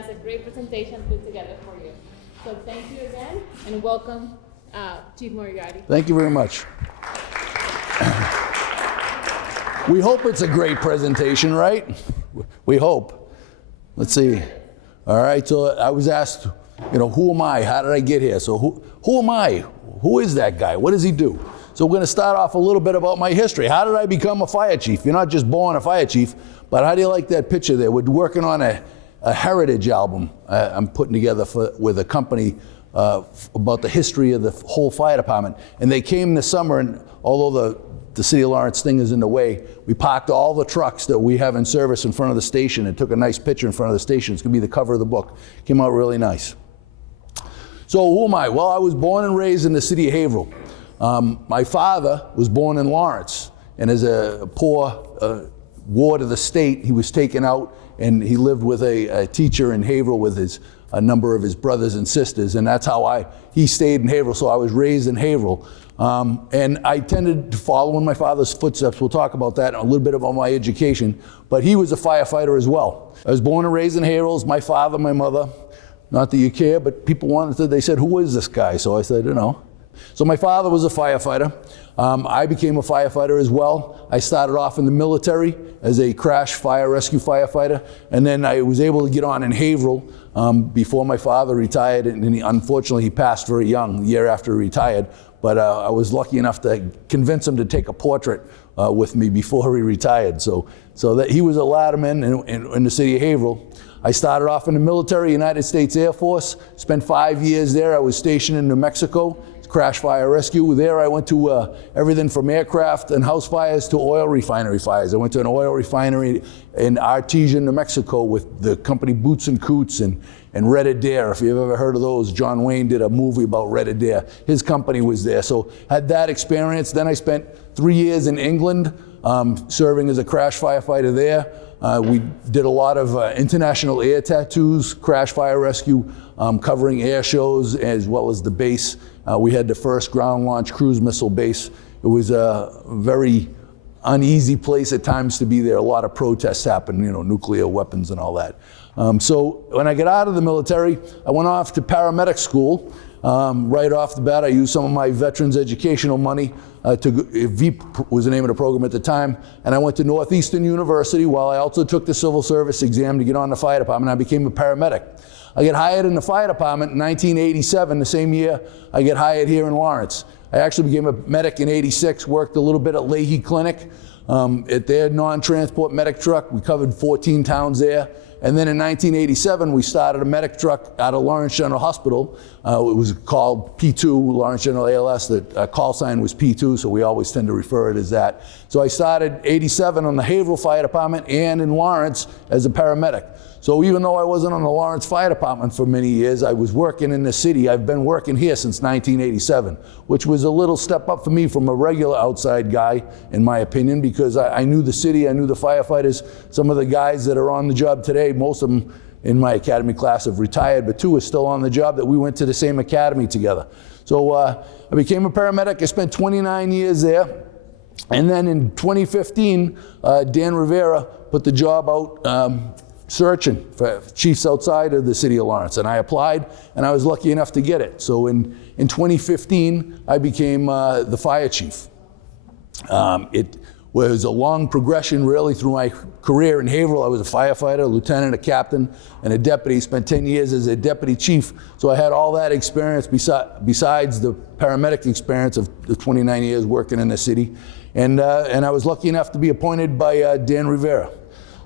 has a great presentation put together for you. So thank you again, and welcome, Chief Moriarty. Thank you very much. We hope it's a great presentation, right? We hope. Let's see. All right, so I was asked, who am I? How did I get here? So who am I? Who is that guy? What does he do? So we're going to start off a little bit about my history. How did I become a fire chief? You're not just born a fire chief, but how do you like that picture there? We're working on a heritage album I'm putting together with a company about the history of the whole fire department. And they came this summer, and although the City of Lawrence thing is in the way, we parked all the trucks that we have in service in front of the station and took a nice picture in front of the station. It's going to be the cover of the book. Came out really nice. So who am I? Well, I was born and raised in the city of Haverhill. My father was born in Lawrence, and as a poor ward of the state, he was taken out, and he lived with a teacher in Haverhill with a number of his brothers and sisters, and that's how he stayed in Haverhill, so I was raised in Haverhill. And I tended to follow in my father's footsteps. We'll talk about that, and a little bit about my education, but he was a firefighter as well. I was born and raised in Haverhill. My father, my mother, not that you care, but people they said, who is this guy? So I said, So my father was a firefighter. I became a firefighter as well. I started off in the military as a crash fire rescue firefighter, and then I was able to get on in Haverhill before my father retired, and unfortunately he passed very young, the year after he retired, but I was lucky enough to convince him to take a portrait with me before he retired. So that he was a ladderman in the city of Haverhill. I started off in the military, United States Air Force, spent 5 years there. I was stationed in New Mexico, crash fire rescue. There I went to everything from aircraft and house fires to oil refinery fires. I went to an oil refinery in Artesia, New Mexico with the company Boots and Coots and Red Adair. If you've ever heard of those, John Wayne did a movie about Red Adair. His company was there, so had that experience. Then I spent 3 years in England serving as a crash firefighter there. We did a lot of international air tattoos, crash fire rescue, covering air shows as well as the base. We had the first ground launch cruise missile base. It was a very uneasy place at times to be there. A lot of protests happened, nuclear weapons and all that. So when I got out of the military, I went off to paramedic school. Right off the bat, I used some of my veterans educational money VEEP was the name of the program at the time, and I went to Northeastern University while I also took the civil service exam to get on the fire department. I became a paramedic. I got hired in the fire department in 1987, the same year I got hired here in Lawrence. I actually became a medic in '86, worked a little bit at Leahy Clinic at their non-transport medic truck. We covered 14 towns there. And then in 1987, we started a medic truck out of Lawrence General Hospital. It was called P2, Lawrence General ALS. The call sign was P2, so we always tend to refer it as that. So I started '87 on the Haverhill Fire Department and in Lawrence as a paramedic. So even though I wasn't on the Lawrence Fire Department for many years, I was working in the city. I've been working here since 1987, which was a little step up for me from a regular outside guy, in my opinion, because I knew the city, I knew the firefighters. Some of the guys that are on the job today, most of them in my academy class have retired, but 2 are still on the job that we went to the same academy together. So I became a paramedic. I spent 29 years there. And then in 2015, Dan Rivera put the job out searching for chiefs outside of the city of Lawrence, and I applied, and I was lucky enough to get it. So in 2015, I became the fire chief. It was a long progression really through my career in Haverhill. I was a firefighter, a lieutenant, a captain, and a deputy. Spent 10 years as a deputy chief, so I had all that experience besides the paramedic experience of the 29 years working in the city. And I was lucky enough to be appointed by Dan Rivera.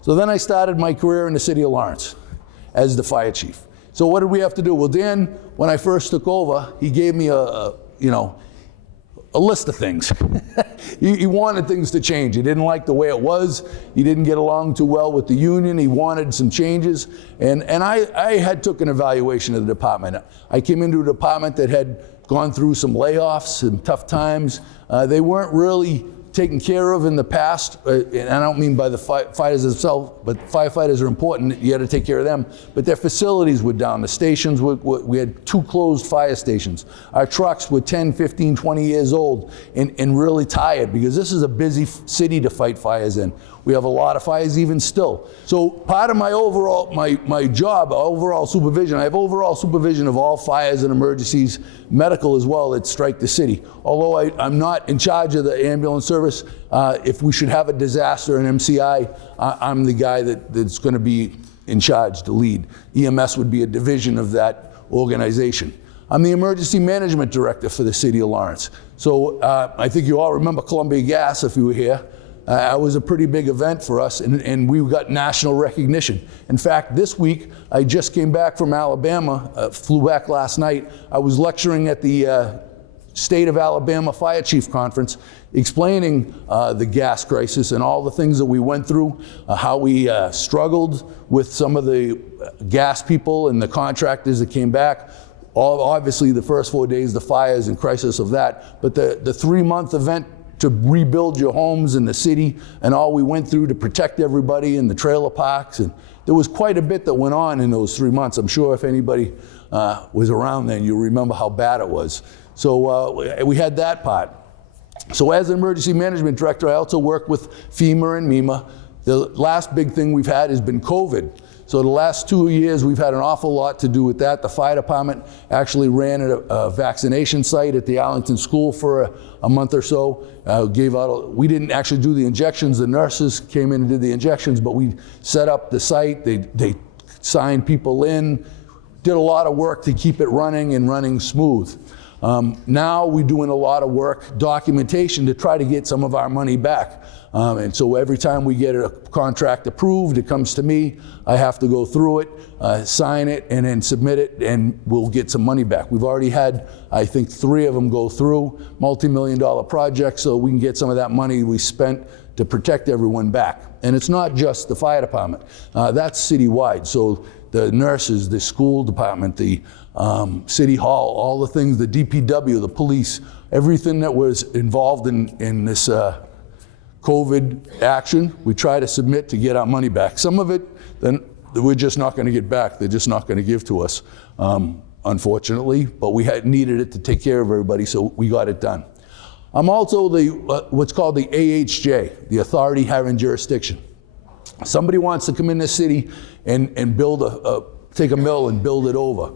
So then I started my career in the city of Lawrence as the fire chief. So what did we have to do? Well, Dan, when I first took over, he gave me a list of things. He wanted things to change. He didn't like the way it was. He didn't get along too well with the union. He wanted some changes. And I had took an evaluation of the department. I came into a department that had gone through some layoffs and tough times. They weren't really taken care of in the past, and I don't mean by the fighters themselves, but firefighters are important, you had to take care of them, but their facilities were down. The stations, we had 2 closed fire stations. Our trucks were 10, 15, 20 years old and really tired, because this is a busy city to fight fires in. We have a lot of fires even still. So part of my overall, my job, overall supervision, I have overall supervision of all fires and emergencies, medical as well, that strike the city. Although I'm not in charge of the ambulance service, if we should have a disaster in MCI, I'm the guy that's going to be in charge, the lead. EMS would be a division of that organization. I'm the emergency management director for the city of Lawrence. So I think you all remember Columbia Gas if you were here. It was a pretty big event for us, and we got national recognition. In fact, this week, I just came back from Alabama, flew back last night. I was lecturing at the State of Alabama Fire Chief Conference, explaining the gas crisis and all the things that we went through, how we struggled with some of the gas people and the contractors that came back. Obviously, the first 4 days, the fires and crisis of that, but the 3-month event to rebuild your homes in the city and all we went through to protect everybody in the trailer parks. And there was quite a bit that went on in those 3 months. I'm sure if anybody was around then, you'll remember how bad it was. So we had that part. So as an emergency management director, I also work with FEMA and MEMA. The last big thing we've had has been COVID. So the last 2 years, we've had an awful lot to do with that. The fire department actually ran at a vaccination site at the Arlington School for a month or so. We didn't actually do the injections. The nurses came in and did the injections, but we set up the site. They signed people in, did a lot of work to keep it running and running smooth. Now we're doing a lot of work, documentation, to try to get some of our money back. And so every time we get a contract approved, it comes to me. I have to go through it, sign it, and then submit it, and we'll get some money back. We've already had, I think, 3 of them go through, multi-million-dollar projects, so we can get some of that money we spent to protect everyone back. And it's not just the fire department. That's citywide. So the nurses, the school department, the city hall, all the things, the DPW, the police, everything that was involved in this COVID action, we try to submit to get our money back. Some of it, then we're just not going to get back. They're just not going to give to us, unfortunately. But we needed it to take care of everybody, so we got it done. I'm also the what's called the AHJ, the Authority Having Jurisdiction. Somebody wants to come in this city and build take a mill and build it over.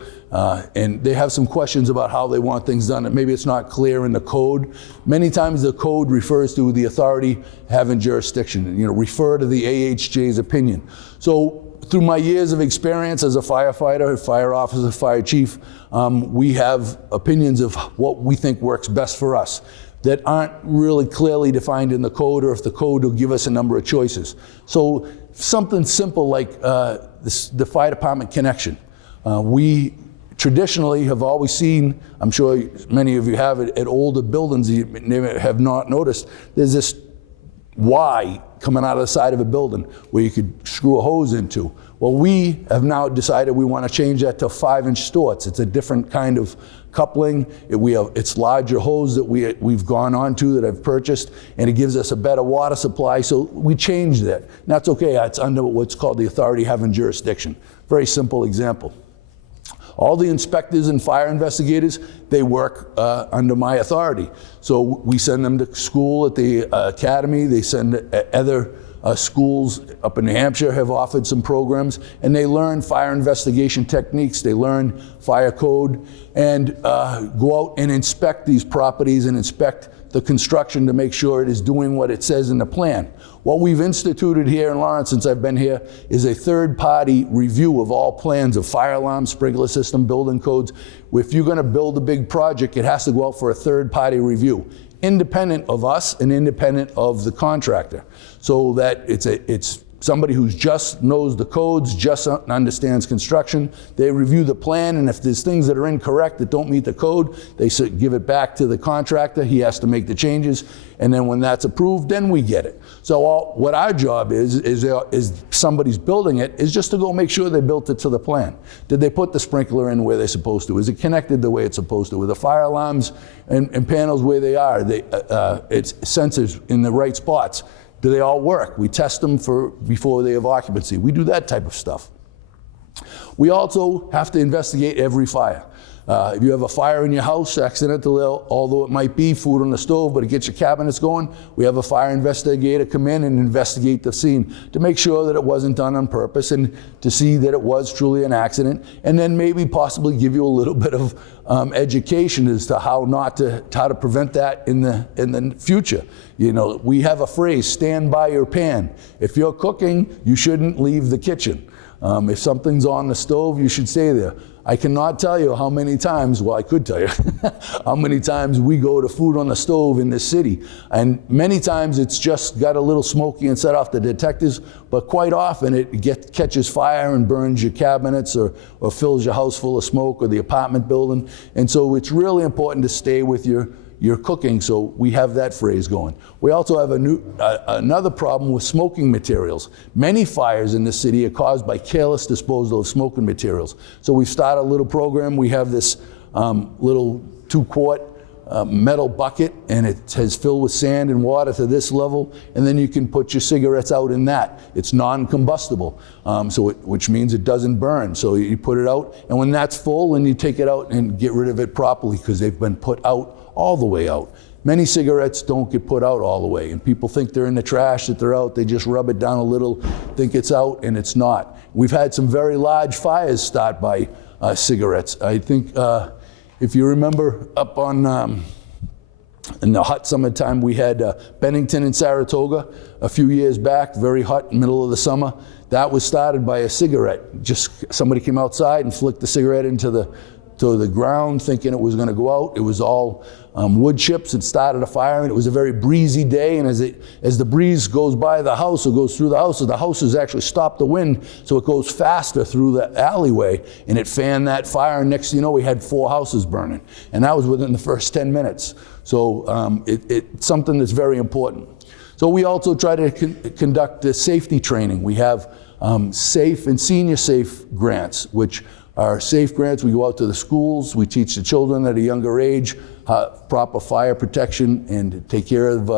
And they have some questions about how they want things done, and maybe it's not clear in the code. Many times the code refers to the authority having jurisdiction, refer to the AHJ's opinion. So through my years of experience as a firefighter, fire officer, fire chief, we have opinions of what we think works best for us that aren't really clearly defined in the code, or if the code will give us a number of choices. So something simple like the fire department connection. We traditionally have always seen, I'm sure many of you have it, at older buildings you may have not noticed, there's this Y coming out of the side of a building where you could screw a hose into. Well, we have now decided we want to change that to 5-inch storts. It's a different kind of coupling. It's larger hose that we've gone on to, that I've purchased, and it gives us a better water supply, so we changed that. And that's okay, it's under what's called the authority having jurisdiction. Very simple example. All the inspectors and fire investigators, they work under my authority. So we send them to school at the academy, they send other schools up in New Hampshire have offered some programs, and they learn fire investigation techniques, they learn fire code, and go out and inspect these properties and inspect the construction to make sure it is doing what it says in the plan. What we've instituted here in Lawrence since I've been here is a third-party review of all plans of fire alarms, sprinkler system, building codes. If you're going to build a big project, it has to go out for a third-party review, independent of us and independent of the contractor, so that it's somebody who just knows the codes, just understands construction. They review the plan, and if there's things that are incorrect that don't meet the code, they give it back to the contractor. He has to make the changes, and then when that's approved, then we get it. So what our job is somebody's building it, is just to go make sure they built it to the plan. Did they put the sprinkler in where they're supposed to? Is it connected the way it's supposed to? Are the fire alarms and panels where they are? It's sensors in the right spots. Do they all work? We test them before they have occupancy. We do that type of stuff. We also have to investigate every fire. If you have a fire in your house, accidental, although it might be food on the stove, but it gets your cabinets going, we have a fire investigator come in and investigate the scene to make sure that it wasn't done on purpose and to see that it was truly an accident, and then maybe possibly give you a little bit of education as to how to prevent that in the future. You know, we have a phrase, stand by your pan. If you're cooking, you shouldn't leave the kitchen. If something's on the stove, you should stay there. I cannot tell you how many times, well, I could tell you, how many times we go to food on the stove in this city. And many times it's just got a little smoky and set off the detectors, but quite often it catches fire and burns your cabinets or fills your house full of smoke or the apartment building. And so it's really important to stay with your cooking, so we have that phrase going. We also have another problem with smoking materials. Many fires in the city are caused by careless disposal of smoking materials. So we've started a little program. We have this little 2-quart metal bucket, and it has filled with sand and water to this level, and then you can put your cigarettes out in that. It's non-combustible, which means it doesn't burn. So you put it out, and when that's full, then you take it out and get rid of it properly because they've been put out all the way out. Many cigarettes don't get put out all the way, and people think they're in the trash, that they're out. They just rub it down a little, think it's out, and it's not. We've had some very large fires start by cigarettes. I think if you remember up on in the hot summertime, we had Bennington and Saratoga a few years back, very hot, middle of the summer. That was started by a cigarette. Just somebody came outside and flicked the cigarette into the ground thinking it was going to go out. It was all wood chips. It started a fire, and it was a very breezy day, and as the breeze goes by the house or goes through the house has actually stopped the wind, so it goes faster through the alleyway, and it fanned that fire, and next thing you know, we had 4 houses burning, and that was within the first 10 minutes. So it's something that's very important. So we also try to conduct safety training. We have safe and senior safe grants, which are safe grants. We go out to the schools, we teach the children at a younger age proper fire protection and take care of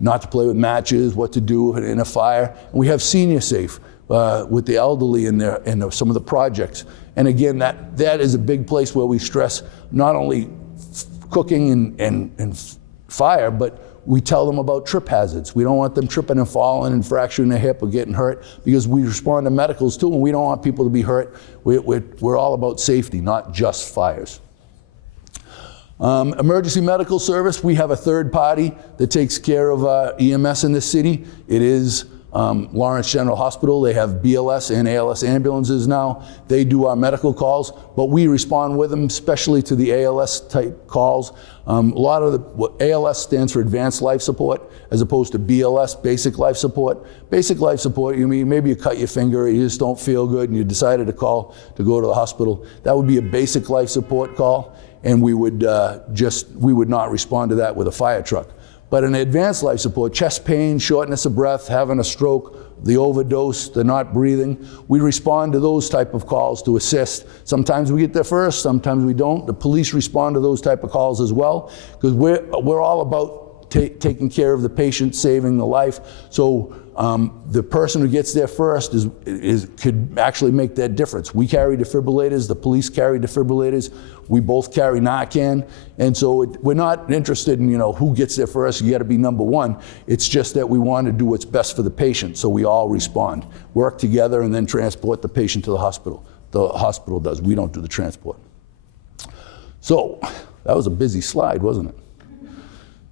not to play with matches, what to do in a fire. And we have senior safe with the elderly in there and some of the projects. And again, that is a big place where we stress not only cooking and fire, but we tell them about trip hazards. We don't want them tripping and falling and fracturing their hip or getting hurt, because we respond to medicals too, and we don't want people to be hurt. We're all about safety, not just fires. Emergency medical service, we have a third party that takes care of EMS in this city. It is Lawrence General Hospital. They have BLS and ALS ambulances now. They do our medical calls, but we respond with them, especially to the ALS type calls. A lot of ALS stands for Advanced Life Support, as opposed to BLS, Basic Life Support. Basic Life Support, maybe you cut your finger, you just don't feel good, and you decided to call to go to the hospital. That would be a Basic Life Support call, and we would not respond to that with a fire truck. But an advanced life support, chest pain, shortness of breath, having a stroke, the overdose, the not breathing, we respond to those type of calls to assist. Sometimes we get there first, sometimes we don't. The police respond to those type of calls as well, because we're all about taking care of the patient, saving the life. So the person who gets there first could actually make that difference. We carry defibrillators, the police carry defibrillators, we both carry Narcan, and so we're not interested in who gets there first. You got to be number one. It's just that we want to do what's best for the patient, so we all respond, work together, and then transport the patient to the hospital. The hospital does. We don't do the transport. So that was a busy slide, wasn't it?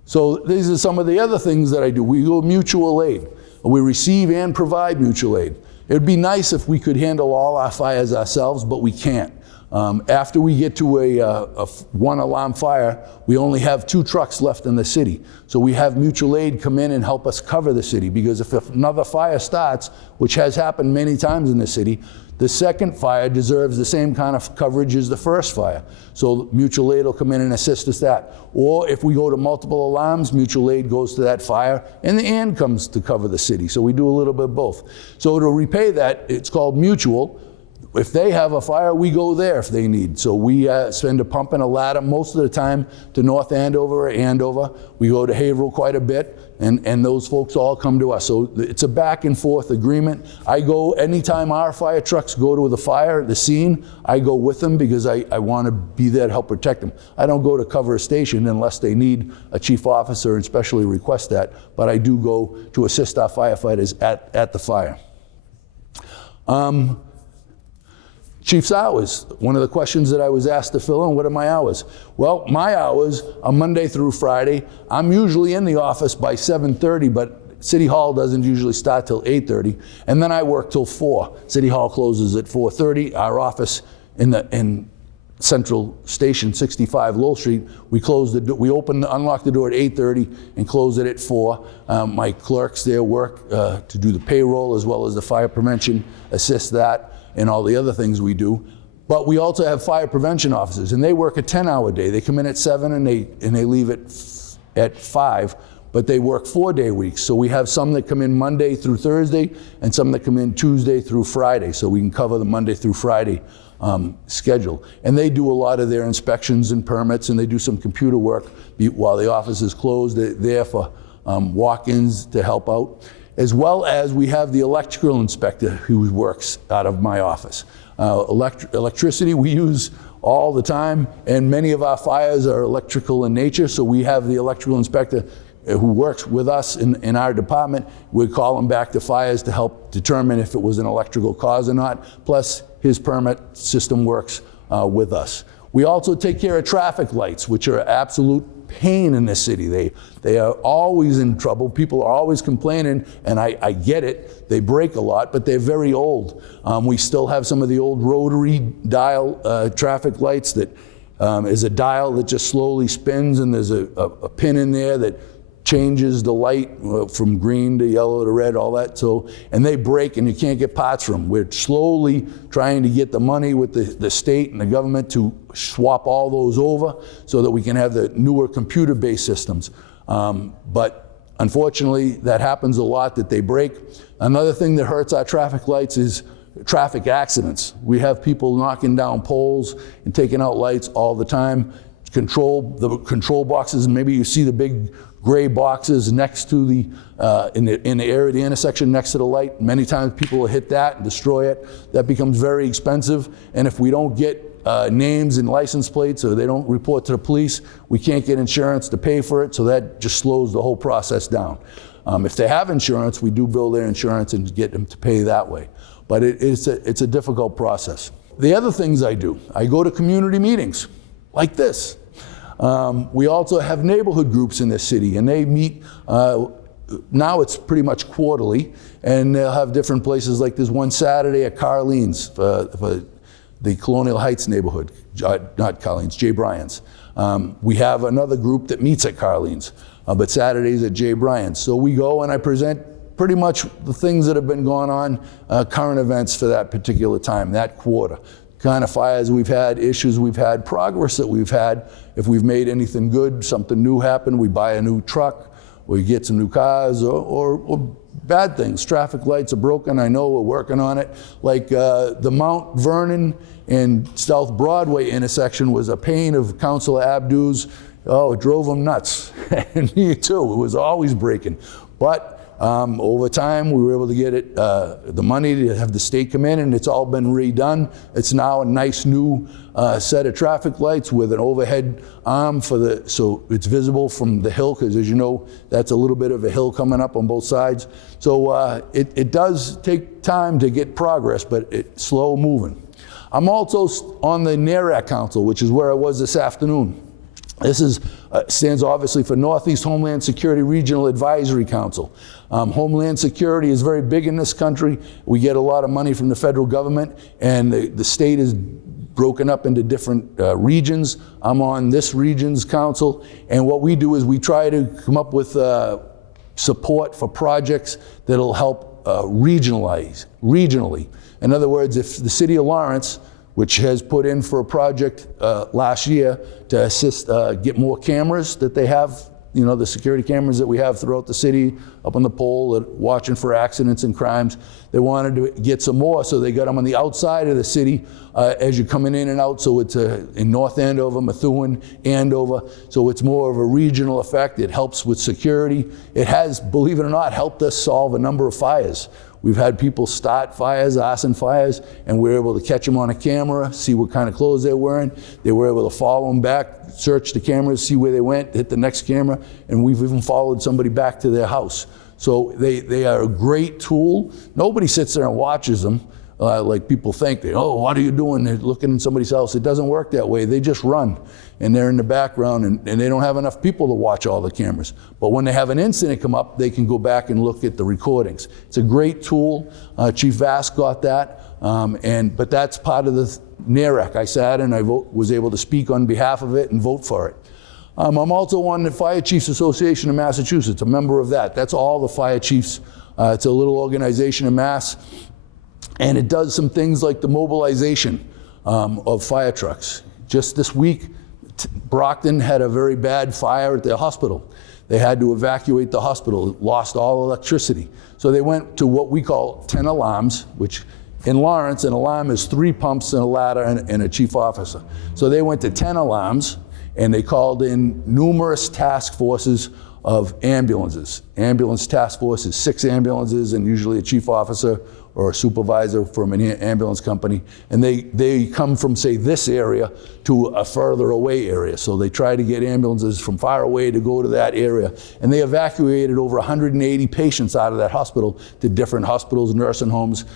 So these are some of the other things that I do. We do mutual aid. We receive and provide mutual aid. It would be nice if we could handle all our fires ourselves, but we can't. After we get to a one alarm fire, we only have 2 trucks left in the city. So we have mutual aid come in and help us cover the city, because if another fire starts, which has happened many times in the city, the second fire deserves the same kind of coverage as the first fire. So mutual aid will come in and assist us that. Or if we go to multiple alarms, mutual aid goes to that fire, and the AND comes to cover the city. So we do a little bit of both. So to repay that, it's called mutual. if they have a fire, we go there if they need. So we spend a pump and a ladder most of the time to North Andover or Andover. We go to Haverhill quite a bit, and those folks all come to us. So it's a back and forth agreement. I go anytime our fire trucks go to the scene, I go with them because I want to be there to help protect them. I don't go to cover a station unless they need a chief officer and specially request that, but I do go to assist our firefighters at the fire. Chief's hours. One of the questions that I was asked to fill in, what are my hours? Well, my hours are Monday through Friday. I'm usually in the office by 7:30, but City Hall doesn't usually start till 8:30, and then I work till 4. City Hall closes at 4:30. Our office in Central Station, 65 Lowell Street, we unlock the door at 8:30 and close it at 4. My clerks there work to do the payroll as well as the fire prevention, assist that, and all the other things we do. But we also have fire prevention officers, and they work a 10-hour day. They come in at 7 and they leave at 5, but they work 4-day weeks. So we have some that come in Monday through Thursday and some that come in Tuesday through Friday, so we can cover the Monday through Friday schedule. And they do a lot of their inspections and permits, and they do some computer work while the office is closed. They're there for walk-ins to help out. As well as we have the electrical inspector who works out of my office. Electricity we use all the time, and many of our fires are electrical in nature, so we have the electrical inspector who works with us in our department. We call him back to fires to help determine if it was an electrical cause or not, plus his permit system works with us. We also take care of traffic lights, which are absolute pain in this city. They are always in trouble. People are always complaining, and I get it. They break a lot, but they're very old. We still have some of the old rotary dial traffic lights that is a dial that just slowly spins, and there's a pin in there that changes the light from green to yellow to red, all that. So, and they break and you can't get parts from them. We're slowly trying to get the money with the state and the government to swap all those over so that we can have the newer computer-based systems. But unfortunately, that happens a lot, that they break. Another thing that hurts our traffic lights is traffic accidents. We have people knocking down poles and taking out lights all the time. The control boxes, maybe you see the big gray boxes next to in the area of the intersection next to the light. Many times people will hit that and destroy it. That becomes very expensive, and if we don't get names and license plates, or they don't report to the police, we can't get insurance to pay for it, so that just slows the whole process down. If they have insurance, we do bill their insurance and get them to pay that way. But it's a difficult process. The other things I do, I go to community meetings like this. We also have neighborhood groups in this city, and they meet, now it's pretty much quarterly, and they'll have different places. Like there's one Saturday at Carlene's for the Colonial Heights neighborhood, not Carlene's, J. Bryant's. We have another group that meets at Carlene's, but Saturdays at J. Bryant's. So we go and I present pretty much the things that have been going on, current events for that particular time, that quarter. Kind of fires we've had, issues we've had, progress that we've had. If we've made anything good, something new happened, we buy a new truck, we get some new cars, or bad things. Traffic lights are broken, I know, we're working on it. Like the Mount Vernon and South Broadway intersection was a pain of Councilor Abdu's. Oh, it drove him nuts, and me too, it was always breaking. But over time, we were able to get the money to have the state come in, and it's all been redone. It's now a nice new set of traffic lights with an overhead arm so it's visible from the hill, because as you know, that's a little bit of a hill coming up on both sides. So it does take time to get progress, but it's slow moving. I'm also on the NARAC Council, which is where I was this afternoon. This stands obviously for Northeast Homeland Security Regional Advisory Council. Homeland security is very big in this country. We get a lot of money from the federal government, and the state is broken up into different regions. I'm on this region's council, and what we do is we try to come up with support for projects that'll help regionally. In other words, if the city of Lawrence, which has put in for a project last year to assist get more cameras that they have the security cameras that we have throughout the city, up on the pole, watching for accidents and crimes. They wanted to get some more, so they got them on the outside of the city as you're coming in and out. So it's in North Andover, Methuen, Andover. So it's more of a regional effect. It helps with security. It has, believe it or not, helped us solve a number of fires. We've had people start fires, arson fires, and we're able to catch them on a camera, see what kind of clothes they're wearing. They were able to follow them back, search the cameras, see where they went, hit the next camera, and we've even followed somebody back to their house. So they are a great tool. Nobody sits there and watches them like people think. What are you doing? They're looking in somebody's house. It doesn't work that way. They just run, and they're in the background, and they don't have enough people to watch all the cameras. But when they have an incident come up, they can go back and look at the recordings. It's a great tool. Chief Vass got that, but that's part of the NAREC. I sat and I was able to speak on behalf of it and vote for it. I'm also on the Fire Chiefs Association of Massachusetts, a member of that. That's all the fire chiefs. It's a little organization in Mass, and it does some things like the mobilization of fire trucks. Just this week, Brockton had a very bad fire at their hospital. They had to evacuate the hospital, lost all electricity. So they went to what we call 10 alarms, which in Lawrence, an alarm is 3 pumps and a ladder and a chief officer. So they went to 10 alarms, and they called in numerous task forces of ambulances. Ambulance task force is 6 ambulances and usually a chief officer or a supervisor from an ambulance company. And they come from, say, this area to a further away area. So they try to get ambulances from far away to go to that area. And they evacuated over 180 patients out of that hospital to different hospitals, nursing homes,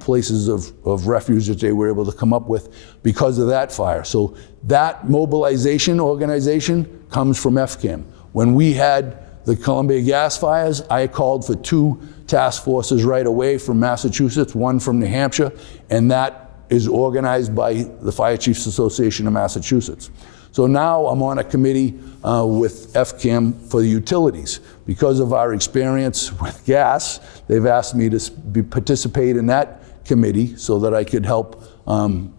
places of refuge that they were able to come up with because of that fire. So that mobilization organization comes from FCAM. When we had the Columbia gas fires, I called for 2 task forces right away from Massachusetts, 1 from New Hampshire, and that is organized by the Fire Chiefs Association of Massachusetts. So now I'm on a committee with FCAM for the utilities. Because of our experience with gas, they've asked me to participate in that committee so that I could help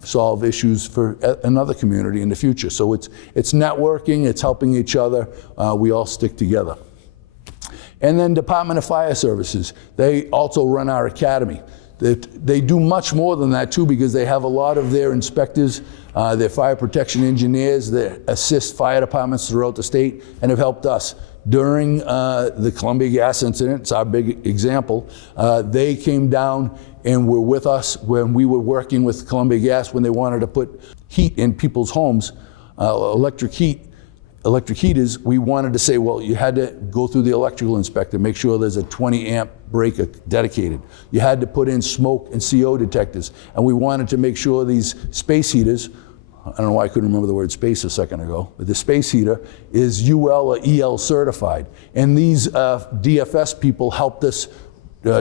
solve issues for another community in the future. So it's networking, it's helping each other, we all stick together. And then Department of Fire Services, they also run our academy. They do much more than that too, because they have a lot of their inspectors, their fire protection engineers that assist fire departments throughout the state and have helped us. During the Columbia gas incident, it's our big example, they came down and were with us when we were working with Columbia Gas when they wanted to put heat in people's homes, electric heaters. We wanted to say, well, you had to go through the electrical inspector, make sure there's a 20 amp breaker dedicated. You had to put in smoke and CO detectors. And we wanted to make sure these space heaters, I don't know why I couldn't remember the word space a second ago, but the space heater is UL or EL certified. And these DFS people helped us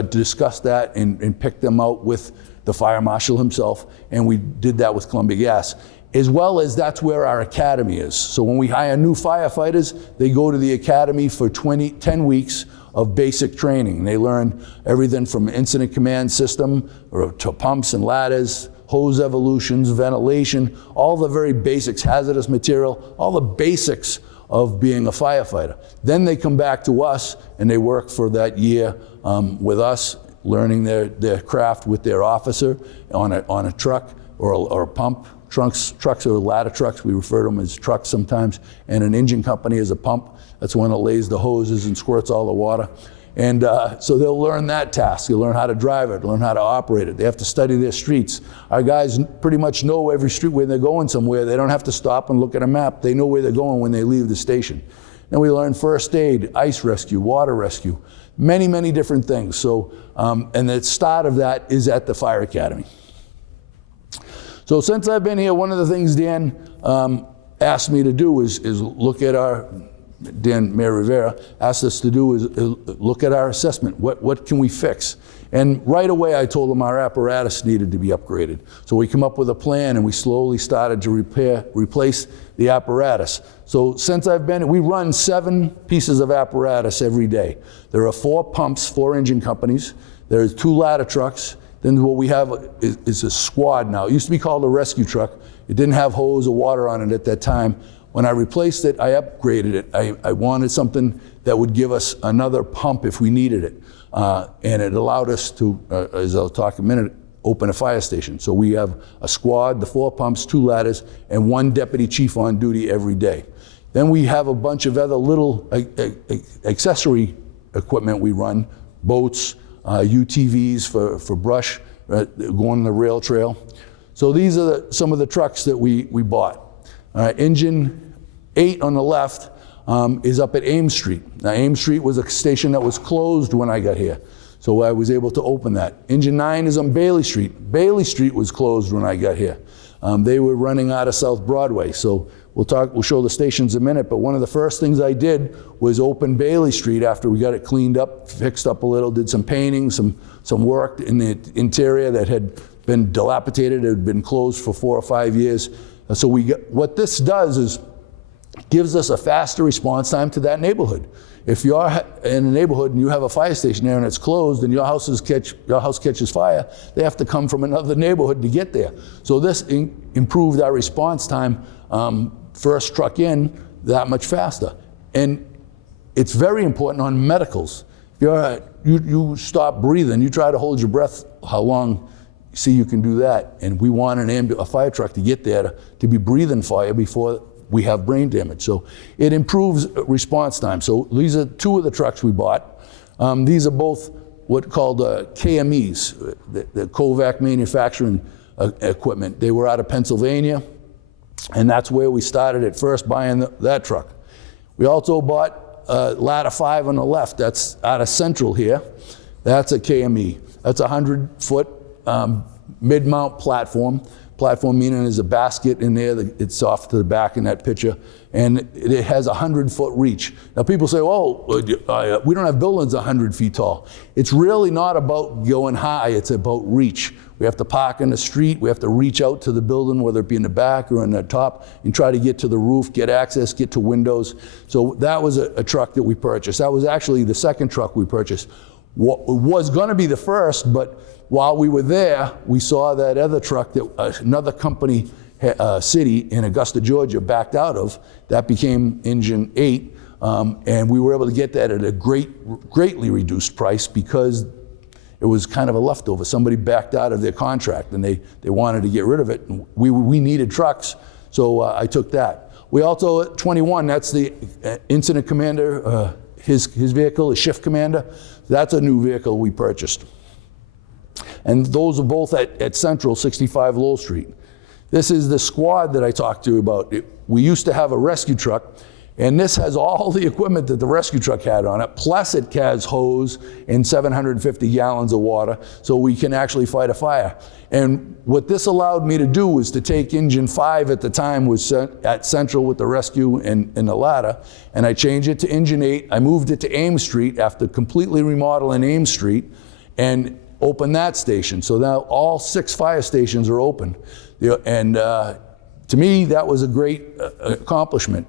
discuss that and pick them out with the fire marshal himself, and we did that with Columbia Gas. As well as that's where our academy is. So when we hire new firefighters, they go to the academy for 10 weeks of basic training. And they learn everything from incident command system to pumps and ladders, hose evolutions, ventilation, all the very basics, hazardous material, all the basics of being a firefighter. Then they come back to us and they work for that year with us, learning their craft with their officer on a truck or a pump. Trucks are ladder trucks. We refer to them as trucks sometimes. And an engine company is a pump. That's one that lays the hoses and squirts all the water. And so they'll learn that task. They'll learn how to drive it, learn how to operate it. They have to study their streets. Our guys pretty much know every street when they're going somewhere. They don't have to stop and look at a map. They know where they're going when they leave the station. Then we learn first aid, ice rescue, water rescue, many, many different things. So, and the start of that is at the Fire Academy. So since I've been here, one of the things Dan asked me to do is look at Mayor Rivera asked us to do is look at our assessment. What can we fix? And right away I told him our apparatus needed to be upgraded. So we come up with a plan and we slowly started to replace the apparatus. So since I've been, we run 7 pieces of apparatus every day. There are 4 pumps, 4 engine companies. There's 2 ladder trucks. Then what we have is a squad now. It used to be called a rescue truck. It didn't have hose or water on it at that time. When I replaced it, I upgraded it. I wanted something that would give us another pump if we needed it. And it allowed us to, as I'll talk in a minute, open a fire station. So we have a squad, the 4 pumps, 2 ladders, and 1 deputy chief on duty every day. Then we have a bunch of other little accessory equipment we run, boats, UTVs for brush, going on the rail trail. So these are some of the trucks that we bought. Engine 8 on the left is up at Ames Street. Now Ames Street was a station that was closed when I got here, so I was able to open that. Engine 9 is on Bailey Street. Bailey Street was closed when I got here. They were running out of South Broadway, so we'll show the stations in a minute, but one of the first things I did was open Bailey Street after we got it cleaned up, fixed up a little, did some painting, some work in the interior that had been dilapidated, it had been closed for 4 or 5 years. So what this does is gives us a faster response time to that neighborhood. If you're in a neighborhood and you have a fire station there and it's closed and your house catches fire, they have to come from another neighborhood to get there. So this improved our response time, first truck in, that much faster. And it's very important on medicals. You stop breathing, you try to hold your breath, how long you can do that. And we want a fire truck to get there to be breathing fire before we have brain damage. So it improves response time. So these are 2 of the trucks we bought. These are both what called KMEs, the Kovac manufacturing equipment. They were out of Pennsylvania, and that's where we started at first buying that truck. We also bought ladder 5 on the left. That's out of Central here. That's a KME. That's a 100-foot mid-mount platform. Platform meaning there's a basket in there, it's off to the back in that picture, and it has a 100-foot reach. Now people say, well, we don't have buildings 100 feet tall. It's really not about going high, it's about reach. We have to park in the street, we have to reach out to the building, whether it be in the back or in the top, and try to get to the roof, get access, get to windows. So that was a truck that we purchased. That was actually the second truck we purchased. What was gonna be the first, but while we were there, we saw that other truck that another company, city in Augusta, Georgia, backed out of. That became Engine 8, and we were able to get that at a greatly reduced price because it was kind of a leftover. Somebody backed out of their contract and they wanted to get rid of it. And we needed trucks, so I took that. We also, at 21, that's the incident commander, his vehicle, his shift commander. That's a new vehicle we purchased. And those are both at Central, 65 Lowell Street. This is the squad that I talked to you about. We used to have a rescue truck, and this has all the equipment that the rescue truck had on it, plus it has hose and 750 gallons of water, so we can actually fight a fire. And what this allowed me to do was to take Engine 5 at the time was at Central with the rescue and the ladder, and I changed it to Engine 8. I moved it to Ames Street after completely remodeling Ames Street, and open that station. So now all 6 fire stations are open. And to me, that was a great accomplishment.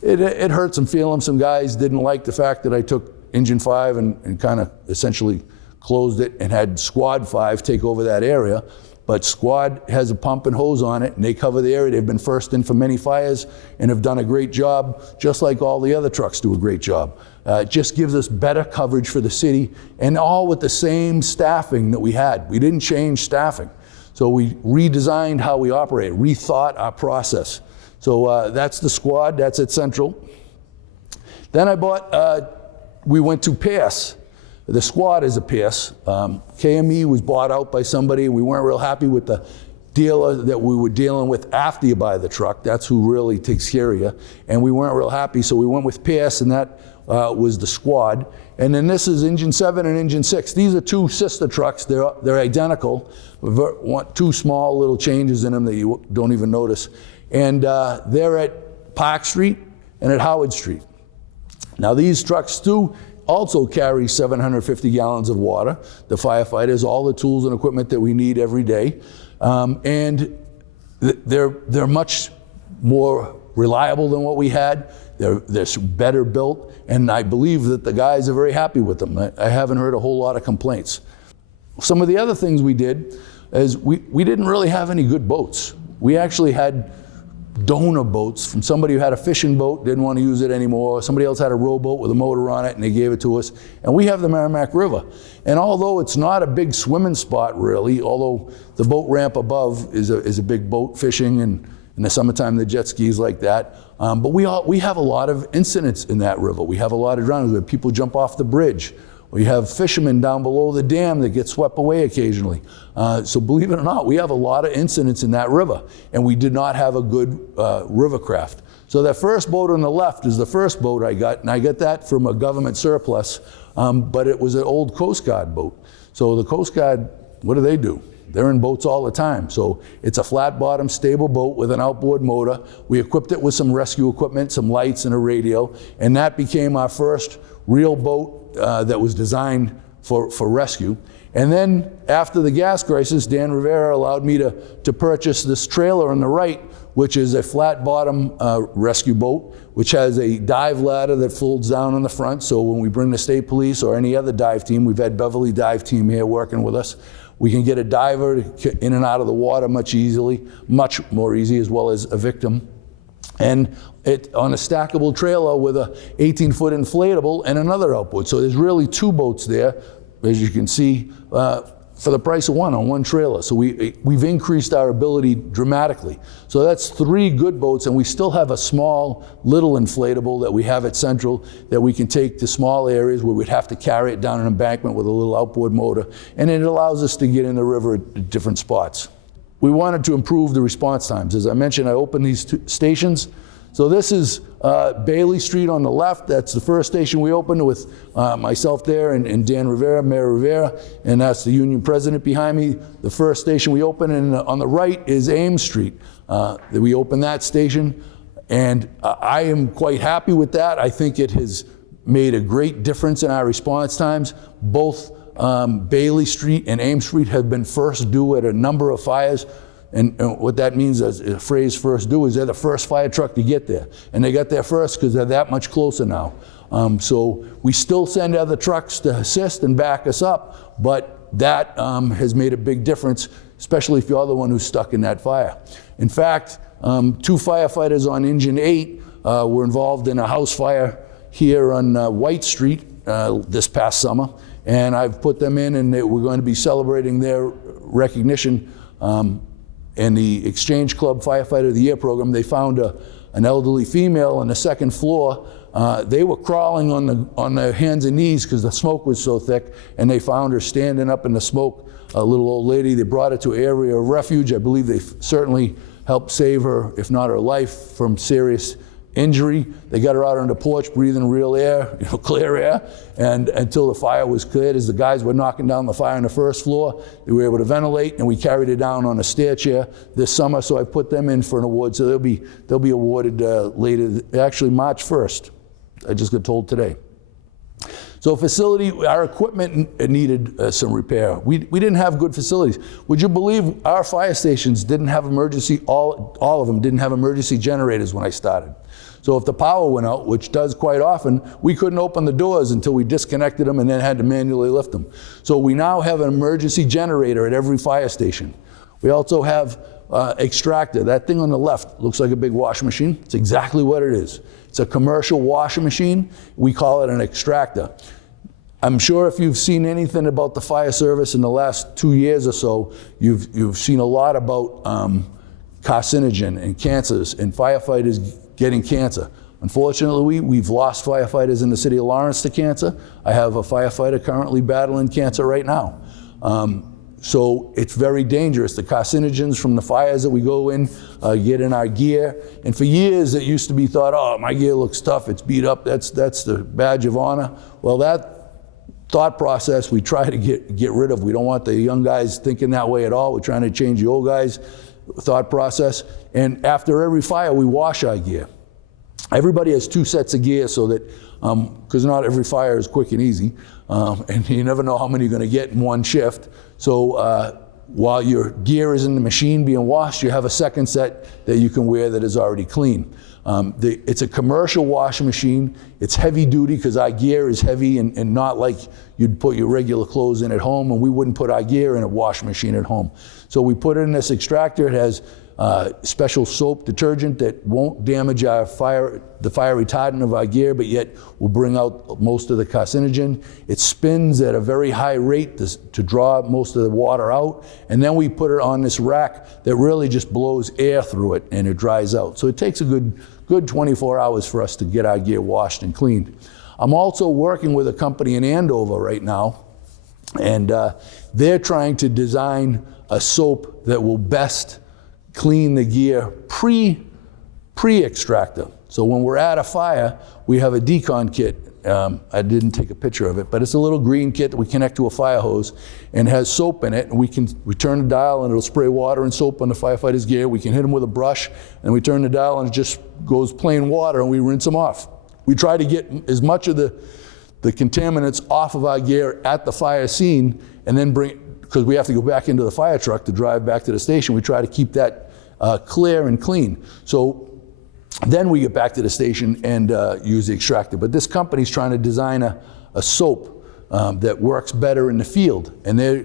It hurt some feelings. Some guys didn't like the fact that I took Engine 5 and kind of essentially closed it and had Squad 5 take over that area. But Squad has a pump and hose on it, and they cover the area. They've been first in for many fires and have done a great job, just like all the other trucks do a great job. It just gives us better coverage for the city, and all with the same staffing that we had. We didn't change staffing. So we redesigned how we operate, rethought our process. So that's the Squad, that's at Central. Then I we went to Pierce. The Squad is a Pierce. KME was bought out by somebody, and we weren't real happy with the dealer that we were dealing with after you buy the truck. That's who really takes care of you. And we weren't real happy, so we went with Pierce, and that was the Squad. And then this is Engine 7 and Engine 6. These are 2 sister trucks. They're identical. Want 2 small little changes in them that you don't even notice. And they're at Park Street and at Howard Street. Now these trucks too also carry 750 gallons of water. The firefighters, all the tools and equipment that we need every day. And they're much more reliable than what we had. They're better built, and I believe that the guys are very happy with them. I haven't heard a whole lot of complaints. Some of the other things we did is we didn't really have any good boats. We actually had donor boats from somebody who had a fishing boat, didn't want to use it anymore. Somebody else had a rowboat with a motor on it, and they gave it to us. And we have the Merrimack River. And although it's not a big swimming spot, really, although the boat ramp above is a big boat fishing, and in the summertime, the jet skis like that. But we have a lot of incidents in that river. We have a lot of drownings where people jump off the bridge. We have fishermen down below the dam that get swept away occasionally. So believe it or not, we have a lot of incidents in that river, and we did not have a good river craft. So that first boat on the left is the first boat I got, and I got that from a government surplus, but it was an old Coast Guard boat. So the Coast Guard, what do? They're in boats all the time. So it's a flat bottom, stable boat with an outboard motor. We equipped it with some rescue equipment, some lights and a radio, and that became our first real boat that was designed for rescue. And then after the gas crisis, Dan Rivera allowed me to purchase this trailer on the right, which is a flat bottom rescue boat, which has a dive ladder that folds down on the front. So when we bring the state police or any other dive team, we've had Beverly Dive Team here working with us, we can get a diver in and out of the water much more easy, as well as a victim. And it on a stackable trailer with a 18-foot inflatable and another outboard. So there's really two boats there, as you can see, for the price of one on one trailer. So we've increased our ability dramatically. So that's 3 good boats, and we still have a small little inflatable that we have at Central that we can take to small areas where we'd have to carry it down an embankment with a little outboard motor, and it allows us to get in the river at different spots. We wanted to improve the response times. As I mentioned, I opened these 2 stations. So this is Bailey Street on the left. That's the first station we opened with myself there and Dan Rivera, Mayor Rivera, and that's the union president behind me. The first station we opened, and on the right is Ames Street. We opened that station, and I am quite happy with that. I think it has made a great difference in our response times. Both Bailey Street and Ames Street have been first due at a number of fires. And what that means, as a phrase first due, is they're the first fire truck to get there. And they got there first because they're that much closer now. So we still send other trucks to assist and back us up, but that has made a big difference, especially if you're the one who's stuck in that fire. In fact, 2 firefighters on Engine 8 were involved in a house fire here on White Street this past summer. And I've put them in, and we're going to be celebrating their recognition in the Exchange Club Firefighter of the Year program. They found an elderly female on the 2nd floor. They were crawling on their hands and knees because the smoke was so thick, and they found her standing up in the smoke, a little old lady. They brought her to an area of refuge. I believe they certainly helped save her, if not her life, from serious injury. They got her out on the porch breathing real air, clear air, and until the fire was cleared. As the guys were knocking down the fire on the 1st floor, they were able to ventilate, and we carried it down on a stair chair this summer. So I put them in for an award. So they'll be awarded later, actually March 1st. I just got told today. So facility, our equipment needed some repair. We didn't have good facilities. Would you believe our fire stations didn't have all of them didn't have emergency generators when I started. So if the power went out, which does quite often, we couldn't open the doors until we disconnected them and then had to manually lift them. So we now have an emergency generator at every fire station. We also have extractor. That thing on the left looks like a big washing machine. It's exactly what it is. It's a commercial washing machine. We call it an extractor. I'm sure if you've seen anything about the fire service in the last 2 years or so, you've seen a lot about carcinogen and cancers and firefighters getting cancer. Unfortunately, we've lost firefighters in the city of Lawrence to cancer. I have a firefighter currently battling cancer right now. So it's very dangerous. The carcinogens from the fires that we go in get in our gear. And for years, it used to be thought, oh, my gear looks tough, it's beat up, that's the badge of honor. Well, that thought process we try to get rid of. We don't want the young guys thinking that way at all. We're trying to change the old guys' thought process. And after every fire, we wash our gear. Everybody has 2 sets of gear so that, because not every fire is quick and easy, and you never know how many you're going to get in one shift. So while your gear is in the machine being washed, you have a second set that you can wear that is already clean. It's a commercial washing machine. It's heavy duty because our gear is heavy and not like you'd put your regular clothes in at home, and we wouldn't put our gear in a washing machine at home. So we put it in this extractor. It has special soap detergent that won't damage the fire retardant of our gear, but yet will bring out most of the carcinogen. It spins at a very high rate to draw most of the water out, and then we put it on this rack that really just blows air through it and it dries out. So it takes a good 24 hours for us to get our gear washed and cleaned. I'm also working with a company in Andover right now, and they're trying to design a soap that will best clean the gear pre-extractor. So when we're at a fire, we have a decon kit. I didn't take a picture of it, but it's a little green kit that we connect to a fire hose and has soap in it. And we turn the dial and it'll spray water and soap on the firefighter's gear. We can hit them with a brush and we turn the dial and it just goes plain water and we rinse them off. We try to get as much of the contaminants off of our gear at the fire scene, and then because we have to go back into the fire truck to drive back to the station, we try to keep that clear and clean. So then we get back to the station and use the extractor. But this company's trying to design a soap that works better in the field, and they're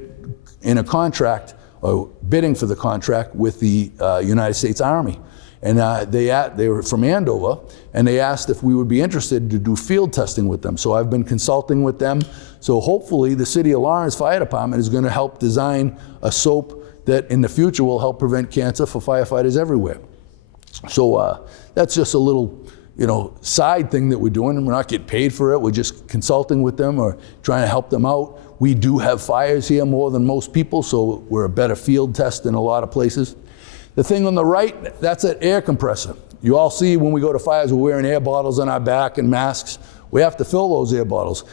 in a contract, or bidding for the contract with the United States Army. And they were from Andover, and they asked if we would be interested to do field testing with them. So I've been consulting with them. So hopefully the City of Lawrence Fire Department is going to help design a soap that in the future will help prevent cancer for firefighters everywhere. So that's just a little, side thing that we're doing. We're not getting paid for it. We're just consulting with them or trying to help them out. We do have fires here more than most people, so we're a better field test in a lot of places. The thing on the right, that's an air compressor. You all see when we go to fires, we're wearing air bottles on our back and masks. We have to fill those air bottles.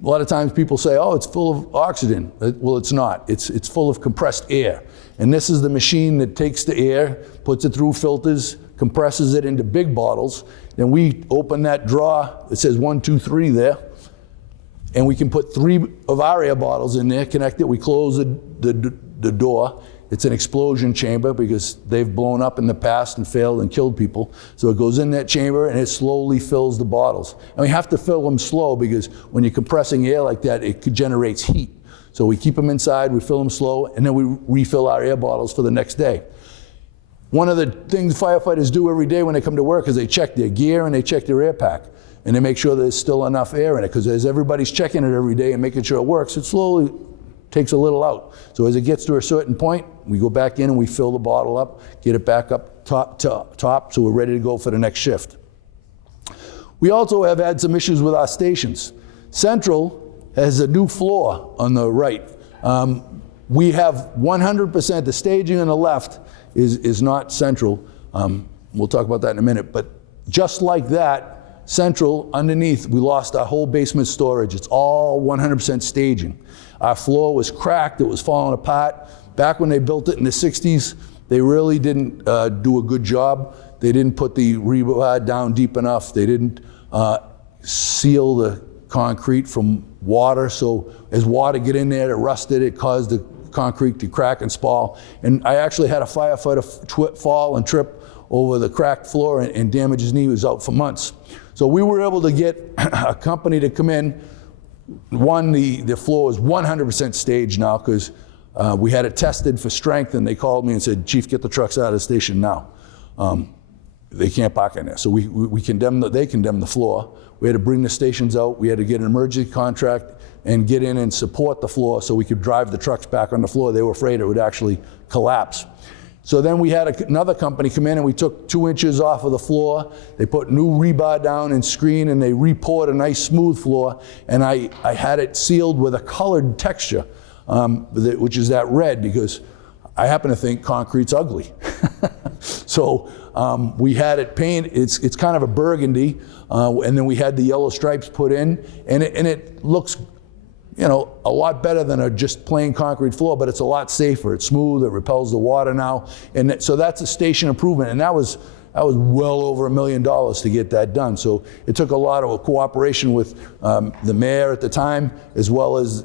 A lot of times people say, oh, it's full of oxygen. Well, it's not. It's full of compressed air. And this is the machine that takes the air, puts it through filters, compresses it into big bottles. Then we open that drawer. It says 1, 2, 3 there. And we can put 3 of our air bottles in there, connect it. We close the door. It's an explosion chamber because they've blown up in the past and failed and killed people. So it goes in that chamber and it slowly fills the bottles. And we have to fill them slow because when you're compressing air like that, it generates heat. So we keep them inside, we fill them slow, and then we refill our air bottles for the next day. One of the things firefighters do every day when they come to work is they check their gear and they check their air pack. And they make sure there's still enough air in it, because as everybody's checking it every day and making sure it works, it slowly takes a little out. So as it gets to a certain point, we go back in and we fill the bottle up, get it back up top, so we're ready to go for the next shift. We also have had some issues with our stations. Central has a new floor on the right. We have 100%, the staging on the left is not Central. We'll talk about that in a minute, but just like that, Central, underneath, we lost our whole basement storage. It's all 100% staging. Our floor was cracked, it was falling apart. Back when they built it in the 60s, they really didn't do a good job. They didn't put the rebar down deep enough. They didn't seal the concrete from water. So as water get in there, it rusted, it caused the concrete to crack and spall. And I actually had a firefighter fall and trip over the cracked floor and damage his knee. He was out for months. So we were able to get a company to come in. One, the floor is 100% staged now because we had it tested for strength, and they called me and said, Chief, get the trucks out of the station now. They can't park in there. So they condemned the floor. We had to bring the stations out. We had to get an emergency contract and get in and support the floor so we could drive the trucks back on the floor. They were afraid it would actually collapse. So then we had another company come in, and we took 2 inches off of the floor. They put new rebar down and screen, and they re-poured a nice smooth floor. And I had it sealed with a colored texture, which is that red, because I happen to think concrete's ugly. So we had it painted. It's kind of a burgundy, and then we had the yellow stripes put in, and it looks, a lot better than a just plain concrete floor, but it's a lot safer. It's smooth, it repels the water now. And so that's a station improvement. And that was well over $1 million to get that done. So it took a lot of cooperation with the mayor at the time, as well as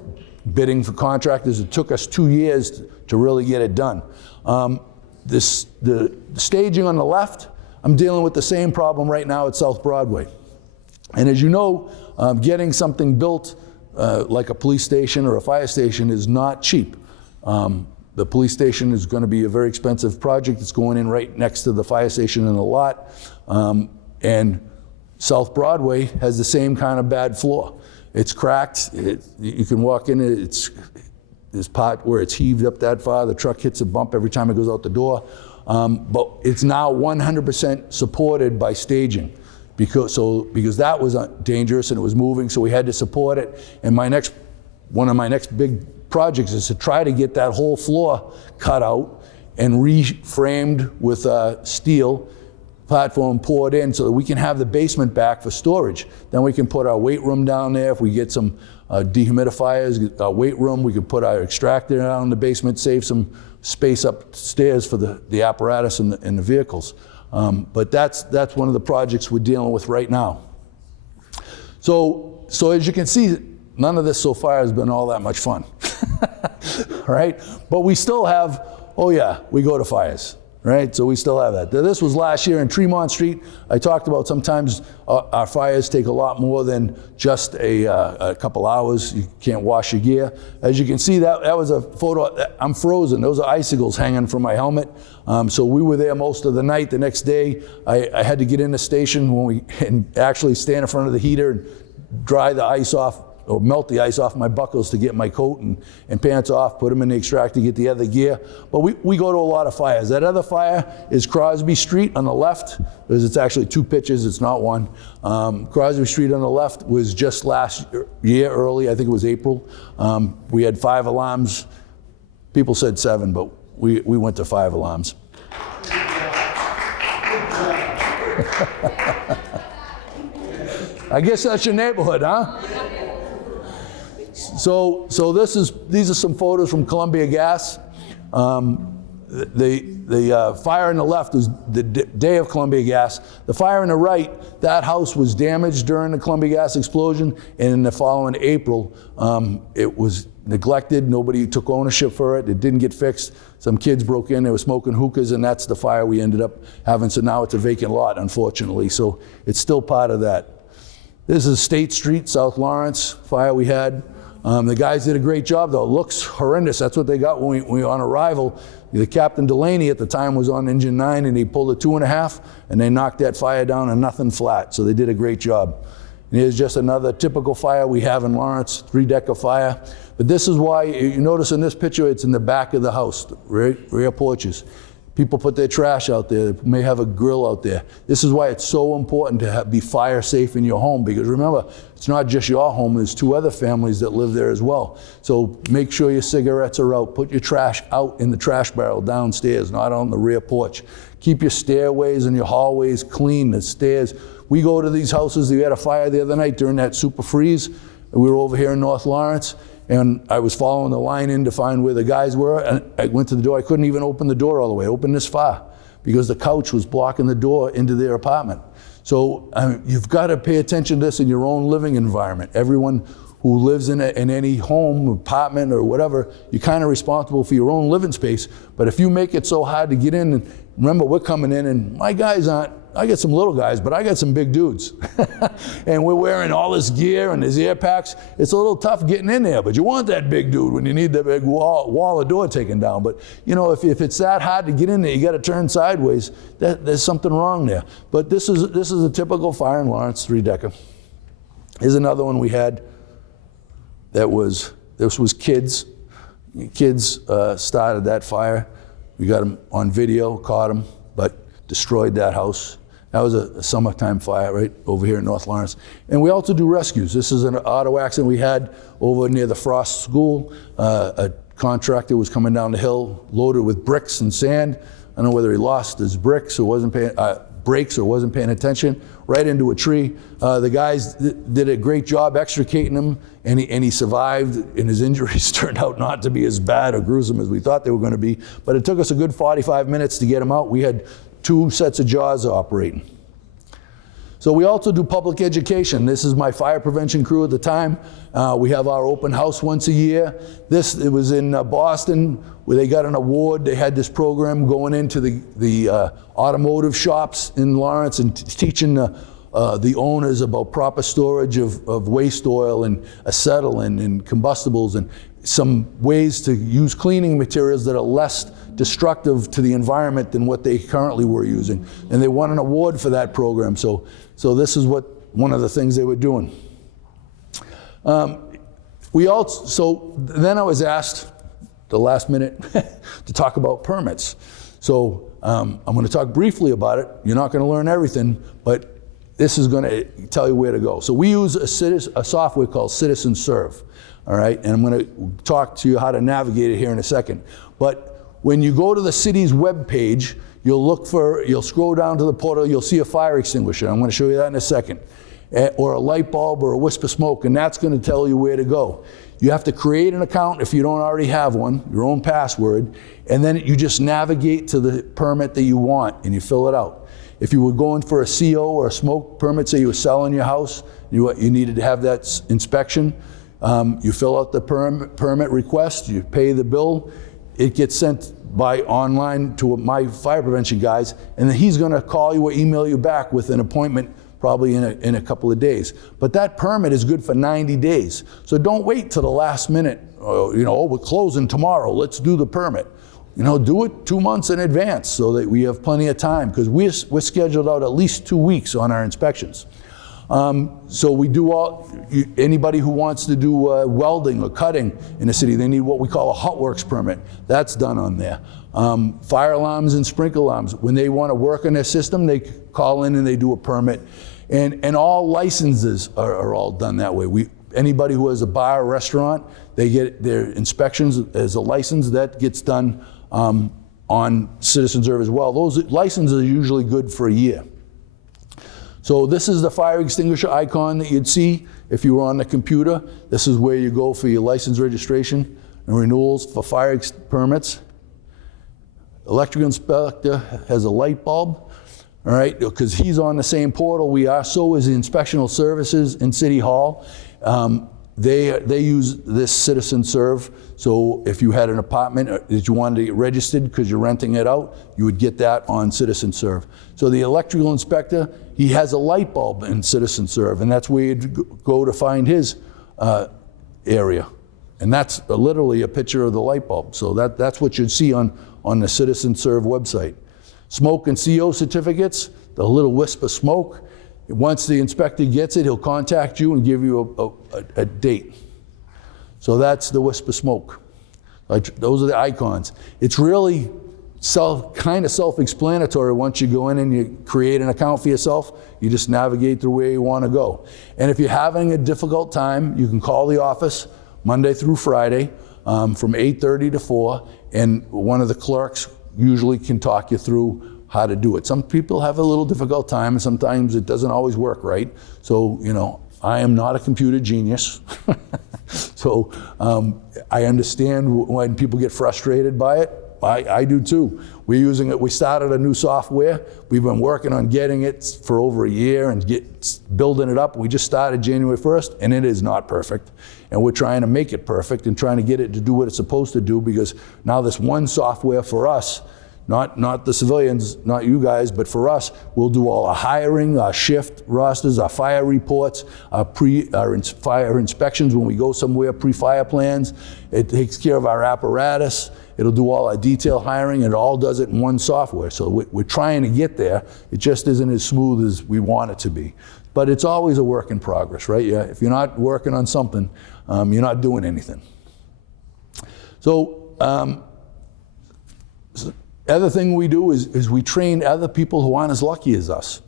bidding for contractors. It took us 2 years to really get it done. The staging on the left, I'm dealing with the same problem right now at South Broadway. And as you know, getting something built like a police station or a fire station is not cheap. The police station is going to be a very expensive project. It's going in right next to the fire station in the lot. And South Broadway has the same kind of bad floor. It's cracked. You can walk in it. It's this part where it's heaved up that far. The truck hits a bump every time it goes out the door. But it's now 100% supported by staging because that was dangerous and it was moving, so we had to support it. And one of my next big projects is to try to get that whole floor cut out and reframed with steel platform poured in so that we can have the basement back for storage. Then we can put our weight room down there. If we get some dehumidifiers, our weight room, we could put our extractor down in the basement, save some space upstairs for the apparatus and the vehicles. But that's one of the projects we're dealing with right now. So as you can see, none of this so far has been all that much fun, right? But we still have, oh yeah, we go to fires, right? So we still have that. This was last year in Tremont Street. I talked about sometimes our fires take a lot more than just a couple hours. You can't wash your gear. As you can see, that was a photo. I'm frozen. Those are icicles hanging from my helmet. So we were there most of the night. The next day, I had to get in the station and actually stand in front of the heater and dry the ice off, or melt the ice off my buckles to get my coat and pants off, put them in the extractor to get the other gear. But we go to a lot of fires. That other fire is Crosby Street on the left, because it's actually two pitches, it's not one. Crosby Street on the left was just last year, early, I think it was April. We had 5 alarms. People said 7, but we went to 5 alarms. I guess that's your neighborhood, huh? So these are some photos from Columbia Gas. The fire on the left was the day of Columbia Gas. The fire on the right, that house was damaged during the Columbia Gas explosion, and in the following April, it was neglected. Nobody took ownership for it. It didn't get fixed. Some kids broke in, they were smoking hookahs, and that's the fire we ended up having. So now it's a vacant lot, unfortunately. So it's still part of that. This is State Street, South Lawrence, fire we had. The guys did a great job, though. It looks horrendous. That's what they got when we on arrival. The Captain Delaney at the time was on engine 9, and he pulled a 2.5, and they knocked that fire down and nothing flat. So they did a great job. And here's just another typical fire we have in Lawrence, 3-decker fire. But this is why, you notice in this picture, it's in the back of the house, rear porches. People put their trash out there. They may have a grill out there. This is why it's so important to be fire safe in your home, because remember, it's not just your home, there's 2 other families that live there as well. So make sure your cigarettes are out. Put your trash out in the trash barrel downstairs, not on the rear porch. Keep your stairways and your hallways clean, the stairs. We go to these houses. We had a fire the other night during that super freeze. We were over here in North Lawrence, and I was following the line in to find where the guys were, and I went to the door. I couldn't even open the door all the way, open this far, because the couch was blocking the door into their apartment. So you've got to pay attention to this in your own living environment. Everyone who lives in any home, apartment, or whatever, you're kind of responsible for your own living space. But if you make it so hard to get in, and remember, we're coming in, and my guys aren't, I got some little guys, but I got some big dudes. And we're wearing all this gear and there's air packs. It's a little tough getting in there, but you want that big dude when you need the big wall or door taken down. But you know, if it's that hard to get in there, you got to turn sideways. There's something wrong there. But this is a typical fire in Lawrence, 3-decker. Here's another one we had. This was kids. Kids started that fire. We got them on video, caught them, but destroyed that house. That was a summertime fire right over here in North Lawrence. And we also do rescues. This is an auto accident we had over near the Frost School. A contractor was coming down the hill loaded with bricks and sand. I don't know whether he lost his brakes or wasn't paying attention, right into a tree. The guys did a great job extricating him, and he survived, and his injuries turned out not to be as bad or gruesome as we thought they were going to be. But it took us a good 45 minutes to get him out. We had 2 sets of jaws operating. So we also do public education. This is my fire prevention crew at the time. We have our open house once a year. It was in Boston, where they got an award. They had this program going into the automotive shops in Lawrence and teaching the owners about proper storage of waste oil and acetylene and combustibles. And some ways to use cleaning materials that are less destructive to the environment than what they currently were using. And they won an award for that program. So this is one of the things they were doing. So then I was asked the last minute to talk about permits. So I'm going to talk briefly about it. You're not going to learn everything, but this is going to tell you where to go. So we use a software called Citizen Serve, all right? And I'm going to talk to you how to navigate it here in a second. But when you go to the city's web page, you'll scroll down to the portal, you'll see a fire extinguisher. I'm going to show you that in a second. Or a light bulb or a wisp of smoke, and that's going to tell you where to go. You have to create an account if you don't already have one, your own password, and then you just navigate to the permit that you want and you fill it out. If you were going for a CO or a smoke permit, say you were selling your house, you needed to have that inspection, you fill out the permit request, you pay the bill, it gets sent by online to my fire prevention guys, and then he's going to call you or email you back with an appointment probably in a couple of days. But that permit is good for 90 days. So don't wait till the last minute, we're closing tomorrow, let's do the permit. Do it 2 months in advance so that we have plenty of time, because we're scheduled out at least 2 weeks on our inspections. So we do anybody who wants to do welding or cutting in the city, they need what we call a hot works permit. That's done on there. Fire alarms and sprinkler alarms, when they want to work on their system, they call in and they do a permit. And all licenses are all done that way. Anybody who has a bar or restaurant, they get their inspections as a license. That gets done on Citizen Serve as well. Those licenses are usually good for a year. So this is the fire extinguisher icon that you'd see if you were on the computer. This is where you go for your license registration and renewals for fire permits. Electrical inspector has a light bulb, all right, because he's on the same portal we are. So is the inspectional services in City Hall. They use this Citizen Serve. So if you had an apartment that you wanted to get registered because you're renting it out, you would get that on Citizen Serve. So the electrical inspector, he has a light bulb in Citizen Serve, and that's where you'd go to find his area. And that's literally a picture of the light bulb. So that's what you'd see on the Citizen Serve website. Smoke and CO certificates, the little wisp of smoke. Once the inspector gets it, he'll contact you and give you a date. So that's the wisp of smoke. Those are the icons. It's really kind of self-explanatory. Once you go in and you create an account for yourself, you just navigate through where you want to go. And if you're having a difficult time, you can call the office Monday through Friday from 8:30 to 4, and one of the clerks usually can talk you through how to do it. Some people have a little difficult time, and sometimes it doesn't always work right. So, I am not a computer genius. So I understand when people get frustrated by it. I do too. We're using it. We started a new software. We've been working on getting it for over a year and building it up. We just started January 1st, and it is not perfect. And we're trying to make it perfect and trying to get it to do what it's supposed to do, because now this one software for us, not the civilians, not you guys, but for us, we'll do all our hiring, our shift rosters, our fire reports, our fire inspections when we go somewhere, pre-fire plans. It takes care of our apparatus. It'll do all our detail hiring, and it all does it in one software. So we're trying to get there. It just isn't as smooth as we want it to be. But it's always a work in progress, right? Yeah, if you're not working on something, you're not doing anything. So, other thing we do is we train other people who aren't as lucky as us.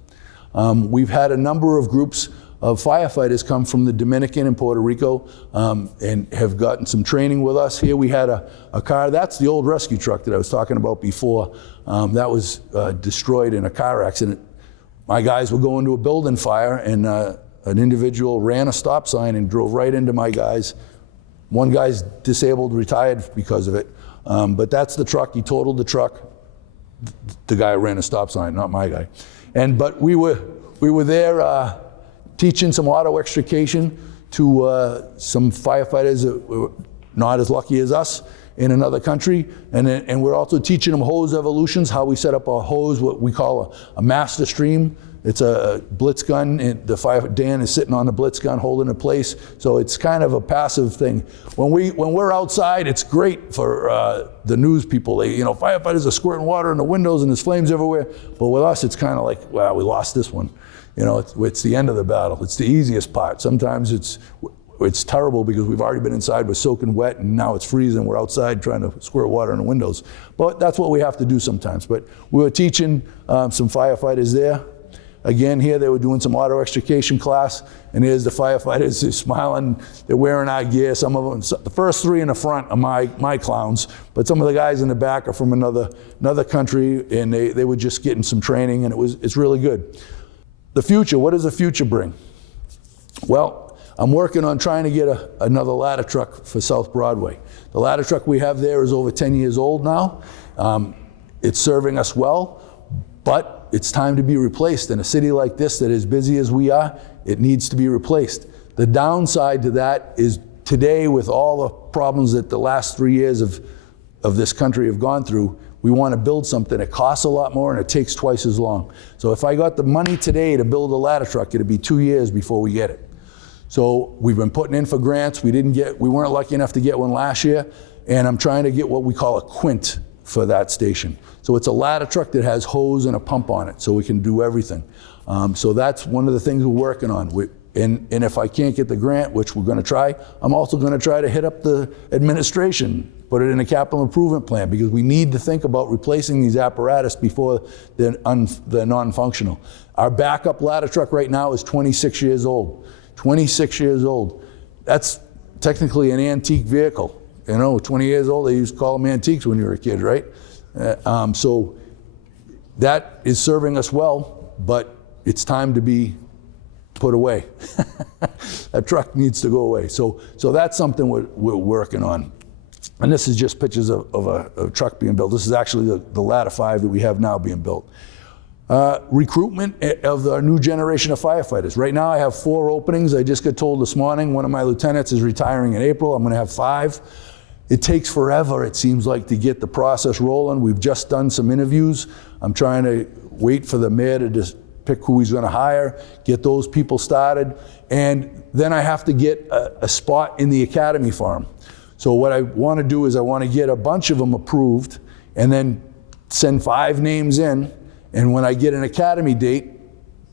We've had a number of groups of firefighters come from the Dominican and Puerto Rico and have gotten some training with us. Here we had a car, that's the old rescue truck that I was talking about before. That was destroyed in a car accident. My guys were going to a building fire, and an individual ran a stop sign and drove right into my guys. One guy's disabled, retired because of it. But that's the truck. He totaled the truck. The guy ran a stop sign, not my guy. But we were there teaching some auto extrication to some firefighters that were not as lucky as us in another country. And we're also teaching them hose evolutions, how we set up a hose, what we call a master stream. It's a blitz gun. Dan is sitting on the blitz gun holding it in place. So it's kind of a passive thing. When we're outside, it's great for the news people. Firefighters are squirting water in the windows and there's flames everywhere. But with us, it's kind of like, wow, we lost this one. It's the end of the battle. It's the easiest part. Sometimes it's terrible because we've already been inside, we're soaking wet, and now it's freezing. We're outside trying to squirt water in the windows. But that's what we have to do sometimes. But we were teaching some firefighters there. Again, here they were doing some auto extrication class, and here's the firefighters. They're smiling. They're wearing our gear. Some of them, the first three in the front are my clowns, but some of the guys in the back are from another country, and they were just getting some training, and it's really good. The future, what does the future bring? Well, I'm working on trying to get another ladder truck for South Broadway. The ladder truck we have there is over 10 years old now. It's serving us well, but it's time to be replaced. In a city like this that is busy as we are, it needs to be replaced. The downside to that is today, with all the problems that the last 3 years of this country have gone through, we want to build something. It costs a lot more and it takes twice as long. So if I got the money today to build a ladder truck, it'd be 2 years before we get it. So we've been putting in for grants. We weren't lucky enough to get one last year, and I'm trying to get what we call a quint for that station. So it's a ladder truck that has hose and a pump on it, so we can do everything. So that's one of the things we're working on. And if I can't get the grant, which we're going to try, I'm also going to try to hit up the administration, put it in a capital improvement plan, because we need to think about replacing these apparatus before they're non-functional. Our backup ladder truck right now is 26 years old. 26 years old. That's technically an antique vehicle. 20 years old, they used to call them antiques when you were a kid, right? So that is serving us well, but it's time to be put away. That truck needs to go away. So that's something we're working on. And this is just pictures of a truck being built. This is actually the Ladder 5 that we have now being built. Recruitment of our new generation of firefighters. Right now I have 4 openings. I just got told this morning one of my lieutenants is retiring in April. I'm going to have 5. It takes forever, it seems like, to get the process rolling. We've just done some interviews. I'm trying to wait for the mayor to just pick who he's going to hire, get those people started, and then I have to get a spot in the academy for them. So what I want to do is I want to get a bunch of them approved and then send 5 names in. And when I get an academy date,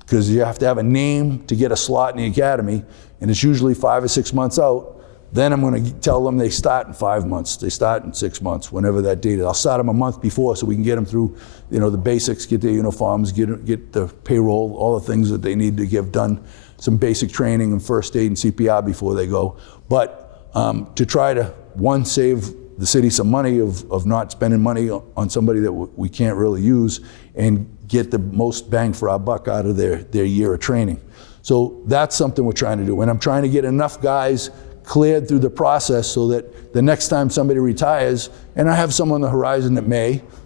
because you have to have a name to get a slot in the academy, and it's usually 5 or 6 months out, then I'm going to tell them they start in 5 months, they start in 6 months, whenever that date is. I'll start them a month before so we can get them through, the basics, get their uniforms, get the payroll, all the things that they need to get done, some basic training and first aid and CPR before they go. But to try to, one, save the city some money of not spending money on somebody that we can't really use, and get the most bang for our buck out of their year of training. So that's something we're trying to do. And I'm trying to get enough guys cleared through the process so that the next time somebody retires, and I have some on the horizon that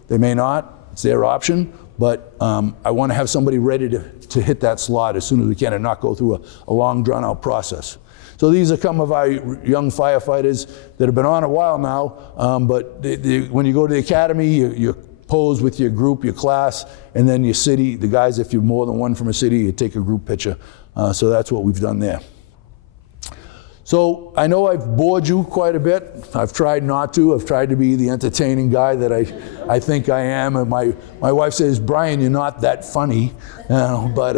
they may not, it's their option, but I want to have somebody ready to hit that slot as soon as we can and not go through a long drawn out process. So these are some of our young firefighters that have been on a while now, but when you go to the academy, you pose with your group, your class, and then your city. The guys, if you're more than one from a city, you take a group picture. So that's what we've done there. So I know I've bored you quite a bit. I've tried not to. I've tried to be the entertaining guy that I think I am. And my wife says, Brian, you're not that funny. But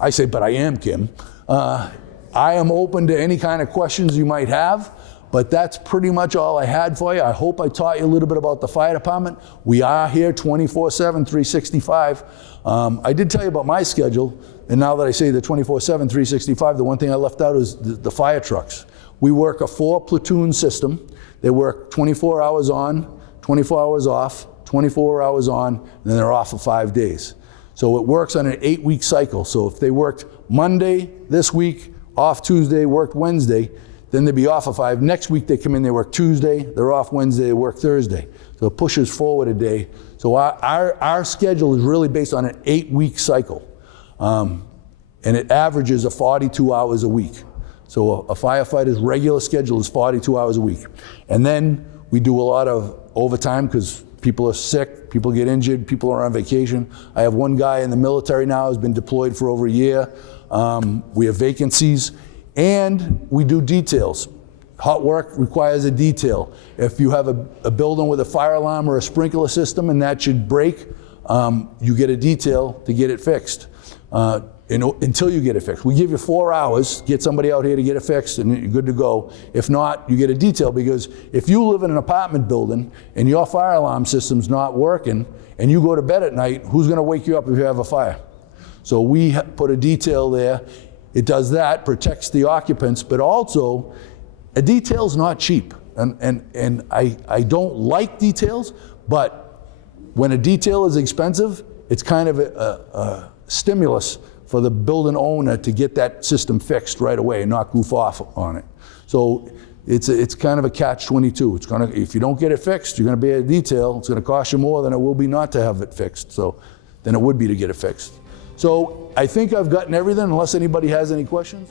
I say, but I am, Kim. I am open to any kind of questions you might have. But that's pretty much all I had for you. I hope I taught you a little bit about the fire department. We are here 24/7, 365. I did tell you about my schedule, and now that I say the 24/7, 365, the one thing I left out is the fire trucks. We work a 4-platoon system. They work 24 hours on, 24 hours off, 24 hours on, and then they're off for 5 days. So it works on an 8-week cycle. So if they worked Monday this week, off Tuesday, worked Wednesday, then they'd be off of 5. Next week they come in, they work Tuesday, they're off Wednesday, they work Thursday. So it pushes forward a day. So our schedule is really based on an 8-week cycle. And it averages 42 hours a week. So a firefighter's regular schedule is 42 hours a week. And then we do a lot of overtime because People are sick, people get injured, people are on vacation. I have one guy in the military now who's been deployed for over a year. We have vacancies, and we do details. Hot work requires a detail. If you have a building with a fire alarm or a sprinkler system and that should break, you get a detail to get it fixed. Until you get it fixed. We give you 4 hours, get somebody out here to get it fixed, and you're good to go. If not, you get a detail, because if you live in an apartment building and your fire alarm system's not working and you go to bed at night, who's going to wake you up if you have a fire? So we put a detail there. It does that, protects the occupants, but also a detail's not cheap. And I don't like details, but when a detail is expensive, it's kind of a stimulus for the building owner to get that system fixed right away and not goof off on it. So it's kind of a catch-22. It's gonna, if you don't get it fixed, you're gonna be a detail. It's gonna cost you more than it will be not to have it fixed, so than it would be to get it fixed. So I think I've gotten everything, unless anybody has any questions.